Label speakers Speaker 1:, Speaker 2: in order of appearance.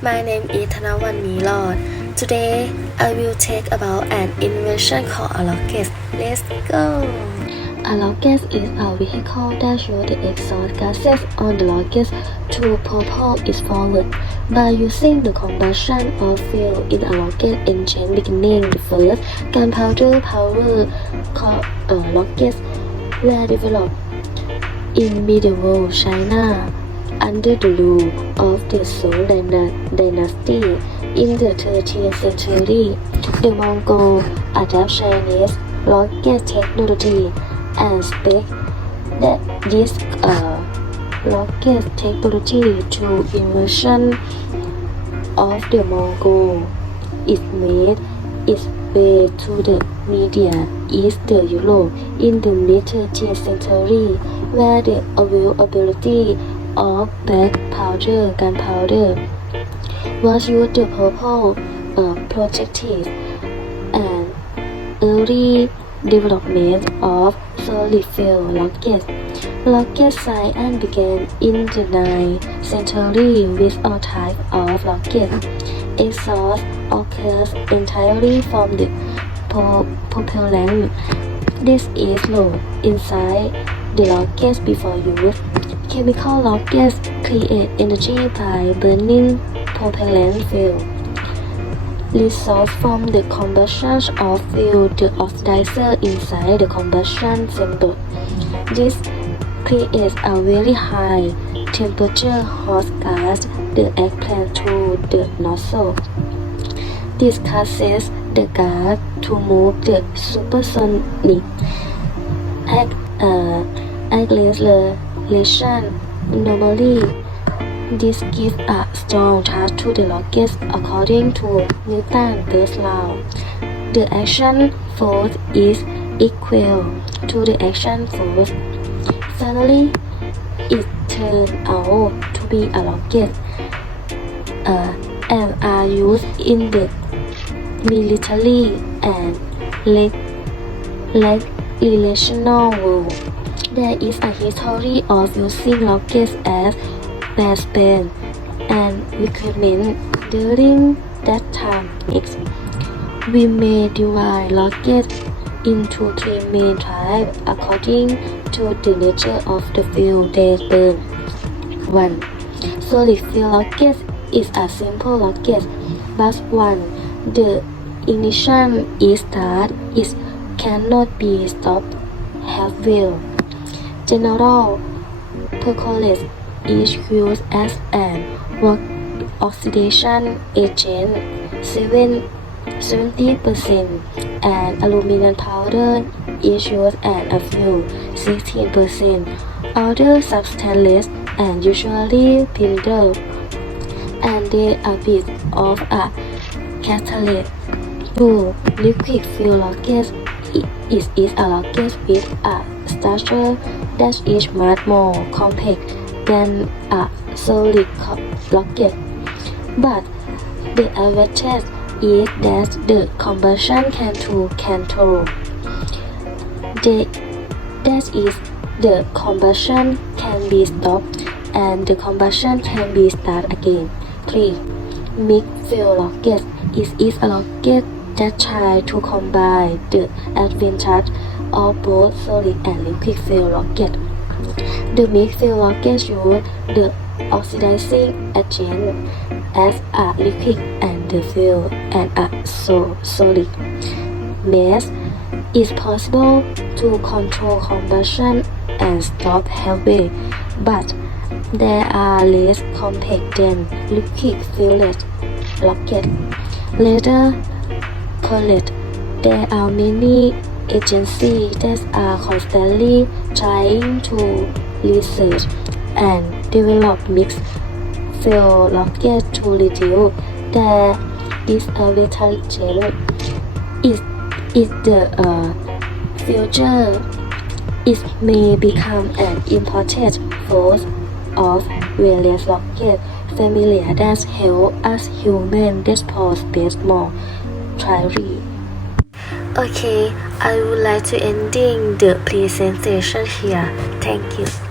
Speaker 1: My name is Thanawan Milord. Today I will talk about an invention called a rocket. Let's go. A rocket is a vehicle that shows the exhaust gases on the rocket to propel it forward. By using the combustion of fuel in a rocket engine beginning the first gunpowder power co- uh, rockets were developed in medieval China under the rule of the Song dynasty in the 13th century. The Mongol adopted Chinese rocket technology and spec that this uh, rocket technology to invention of the Mongol is made its way to the media East Europe in the mid 13th century, where the availability of black powder gunpowder was used to propel uh, projectiles and early development of solid fuel rockets. Rocket science began in the 9th century with all types of rockets. Exhaust occurs entirely from the pro- propellant. This is low inside the rockets before use. Chemical rockets create energy by burning propellant fuel. Resource from the combustion of fuel the oxidizer inside the combustion chamber. This creates a very high temperature hot gas the airplane through the nozzle. This causes the gas to move the supersonic ac- uh, Normally, this gives a strong charge to the rockets according to Newton's law. The action force is equal to the action force. Finally, it turned out to be a rocket uh, and are used in the military and like, like relational world. There is a history of using rockets as weapons and equipment during that time. We may divide rockets into three main types according to the nature of the fuel they burn. 1. Solid fuel rocket is a simple rocket, but when the ignition is started, it cannot be stopped Have halfway. General percolate is used as an oxidation agent 7, 70% and aluminum powder is used as a fuel 16%. Other substances and usually tinder and they are bit of a catalyst. 2. Liquid fuel rockets i- is, a rocket with a structure that is much more complex than a solid rocket. But the advantage is that the combustion can to control. The, that is, the combustion can be stopped and the combustion can be started again. 3. Mixed fuel rocket is, is a rocket that try to combine the advantage of both solid and liquid fuel rocket. The mixed fuel rocket use the oxidizing agent as a liquid and the fuel and a so solid. Mass is possible to control combustion and stop halfway, but there are less complex than liquid fueled rocket. Later, There are many agencies that are constantly trying to research and develop mixed fuel rockets to reduce their disadvantage. Is is the uh, future it may become an important force of various rocket families that help us humans explore space more Okay, I would like to ending the presentation here. Thank you.